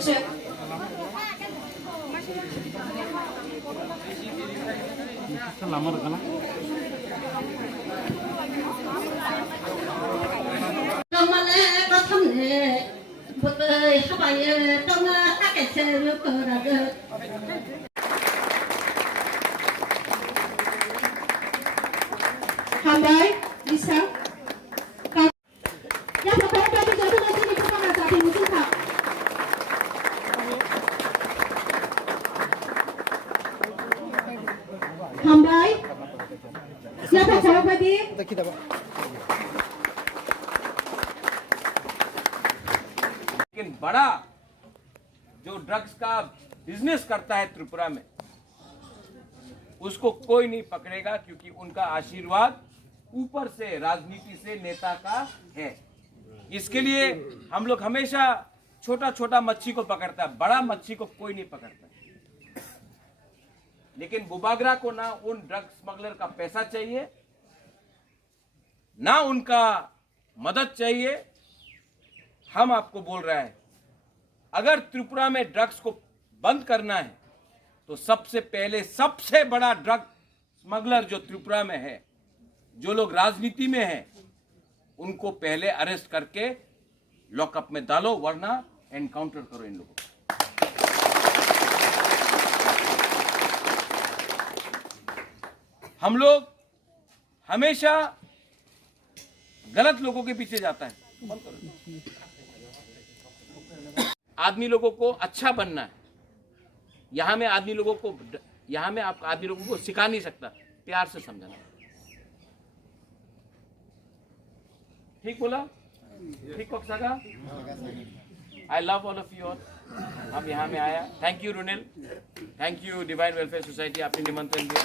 হচ্ছে। Hambai, bisa. Ya, pokoknya tadi jatuh nanti di depan ada di musim kak. Hambai, ya pokoknya tadi. लेकिन बड़ा जो drugs का business करता है त्रिपुरा में, उसको कोई नहीं पकड़ेगा, क्योंकि उनका आशीर्वाद ऊपर से, राजनीति से, नेता का है। इसके लिए हम लोग हमेशा छोटा छोटा मच्छी को पकड़ता है, बड़ा मच्छी को कोई नहीं पकड़ता। लेकिन बुबागरा को ना उन ड्रग स्मगलर का पैसा चाहिए, ना उनका मदद चाहिए। हम आपको बोल रहे हैं, अगर त्रिपुरा में ड्रग्स को बंद करना है तो सबसे पहले सबसे बड़ा ड्रग स्मगलर जो त्रिपुरा में है, जो लोग राजनीति में हैं, उनको पहले अरेस्ट करके लॉकअप में डालो, वरना एनकाउंटर करो इन लोगों को। हम लोग हमेशा गलत लोगों के पीछे जाता है। आदमी लोगों को अच्छा बनना है। यहां में आदमी लोगों को, यहां में आप आदमी लोगों को सिखा नहीं सकता, प्यार से समझाना। ठीक बोला? ठीक कोक्सागा? I love all of you all. हम यहाँ में आया। Thank you Runil, thank you divine welfare society, आपने निमंत्रण दिया।